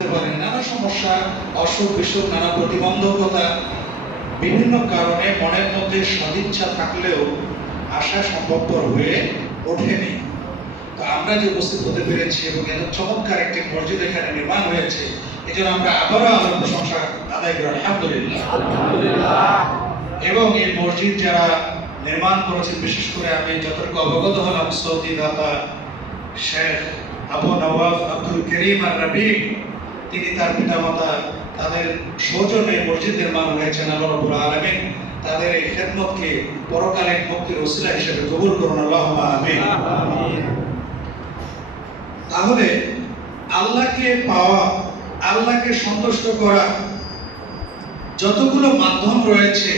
নানা সমস্যা, অসুখ বিসুখ, নানা প্রতিবন্ধকতা, বিভিন্ন কারণে মনের মধ্যে সদিচ্ছা থাকলেও আসা সম্ভবপর হয়ে ওঠেনি। তো আমরা যে উপস্থিত হতে পেরেছি এবং এত চমৎকার একটি মসজিদ এখানে নির্মাণ হয়েছে, এই জন্য আমরা আবারও আল্লাহর প্রশংসা আদায় করি আলহামদুলিল্লাহ। এবং এই মসজিদ যারা নির্মাণ করেছেন, বিশেষ করে আমি যতটুকু অবগত হলাম, সৌদি দাতা শেখ আবু নওয়াফ আব্দুল করিম আর রবি, তিনি তার পিতামাতা, তাদের সৌজন্যে মসজিদ নির্মাণ হয়েছেন। আল্লাহ রাব্বুল আলামিন তাদের এই খেদমতকে পরকালীন মুক্তির ওসিলা হিসেবে কবুল করুন, আল্লাহুম্মা আমিন। তাহলে আল্লাহকে পাওয়া, আল্লাহকে সন্তুষ্ট করা যতগুলো মাধ্যম রয়েছে,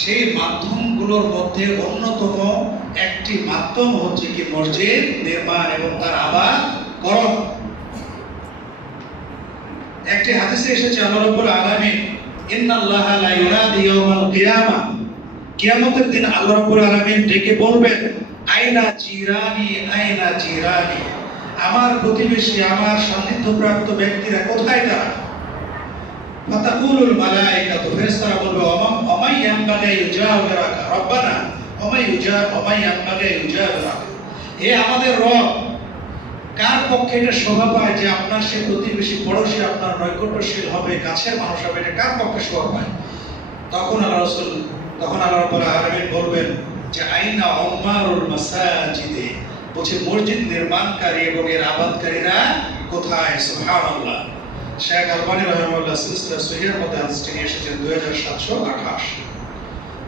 সেই মাধ্যমগুলোর মধ্যে অন্যতম একটি মাধ্যম হচ্ছে কি মসজিদ নির্মাণ এবং তার আবাদ করণ। একটি হাদিসে এসেছে আল্লাহ রাব্বুল আলামিন ইন্নাল্লাহা লা ইউনাদি ইয়াওমাল কিয়ামা, কিয়ামতের দিন আল্লাহ রাব্বুল আলামিন ডেকে বলবেন আইনা জিরানি আইনা জিরানি, আমার প্রতিবেশী, আমার সান্নিধ্যপ্রাপ্ত ব্যক্তিরা কোথায় তারা? ফাতাকুলুল মালায়েকাতু, ফেরেশতারা বলবে ওমাই ইয়ানবাগি ইউজাবিরাকা রব্বানা ওমাই ইয়ানবাগি ইউজাবিরাকা, হে আমাদের রব, কার পক্ষে এটা শোভা পায় যে আপনার সে প্রতিবেশী, পড়োশী আপনার নৈকট্যশীল হবে, কাছের মানুষ হবে, এটা কার পক্ষে শোভা পায়? তখন আল্লাহ রাব্বুল আলামিন বলবেন যে আইনা উম্মারুল মাসাজিদে, বলছে মসজিদ নির্মাণকারী এবং এর আবাদকারীরা কোথায়? সুবহানাল্লাহ। শেখ আলবানী রাহিমাহুল্লাহ সিলসিলা সহিহের মধ্যে হাদিসটি নিয়ে এসেছেন 2728।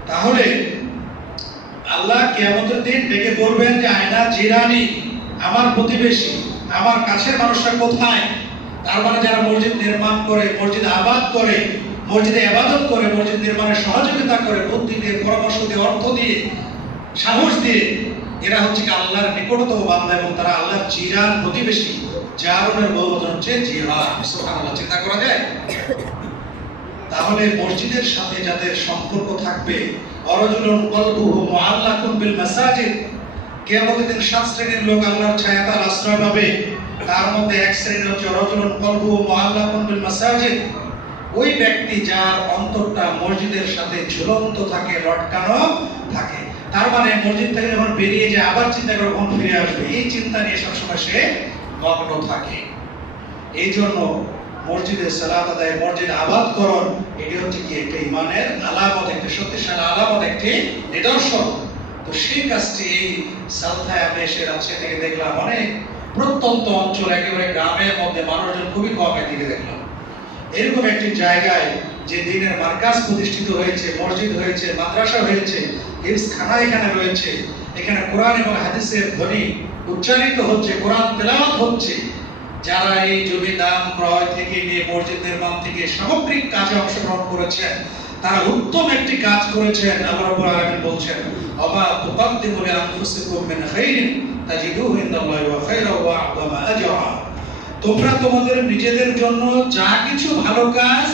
তাহলে আল্লাহ কিয়ামতের দিন ডেকে বলবেন যে আইনা জিরানি, আমার প্রতিবেশী, আমার কাছের মানুষরা কোথায়? তার মানে যারা মসজিদ নির্মাণ করে, মসজিদ আবাদ করে, মসজিদে ইবাদত করে, মসজিদ নির্মাণে সহযোগিতা করে, বুদ্ধি দিয়ে, পরামর্শ দিয়ে, অর্থ দিয়ে, সাহস দিয়ে, এরা হচ্ছে আল্লাহর নিকটতম বান্দা এবং তারা আল্লাহর জিরান, প্রতিবেশী। জারুনের বহুবচন হচ্ছে জিরান। সুবহানাল্লাহ, চিন্তা করা যায়? তাহলে মসজিদের সাথে যাদের সম্পর্ক থাকবে, অরজুলুন কলবুহু মুআল্লাকুন বিল মাসাজিদ, কিয়ামতের দিন 7 শ্রেণীর লোক আল্লাহর ছায়াতল আশ্রয় পাবে। তার মধ্যে এক শ্রেণী হচ্ছে রজুলুন কলবুহু মুআল্লাকুন বিল মাসাজিদ, ওই ব্যক্তি যার অন্তরটা মসজিদের সাথে ঝুলন্ত থাকে, লটকানো থাকে। তার মানে মসজিদ থেকে যখন বেরিয়ে যায় আবার চিন্তা করে কখন ফিরে আসবে, এই চিন্তা নিয়ে সবসময় সে মগ্ন থাকে। এই জন্য মসজিদে সালাত আদায়, মসজিদ আবাদ করণ, এটি হচ্ছে কি একটা ইমানের আলামত, একটা শক্তিশালী আলামত, একটি নিদর্শন। তো সেই কাজটি এই সালথায় আমি এসে রাজশাহী থেকে দেখলাম, অনেক প্রত্যন্ত অঞ্চল, একেবারে গ্রামের মধ্যে মানুষজন খুবই কম, এদিকে দেখলাম এরকম একটি জায়গায় যে দিনের মার্কাজ প্রতিষ্ঠিত হয়েছে, মসজিদ হয়েছে, মাদ্রাসা হয়েছে, হিফজখানা এখানে রয়েছে, এখানে কোরআন এবং হাদিসের ধ্বনি উচ্চারিত হচ্ছে, কোরআন তেলাওয়াত হচ্ছে। যারা এই জমি দান ক্রয় থেকে নিয়ে মসজিদ নির্মাণ থেকে সামগ্রিক কাজে অংশগ্রহণ করেছেন, তারা উত্তম একটি কাজ করেছেন। আল্লাহ রাব্বুল আলামিন বলছেন ওমা তুকাদ্দিমু লিআনফুসিকুম মিন খাইরিন তাজিদুহু ইনদাল্লাহি ওয়া খায়রান ওয়া আ'যামা আজরা, তোমরা তোমাদের নিজেদের জন্য যা কিছু ভালো কাজ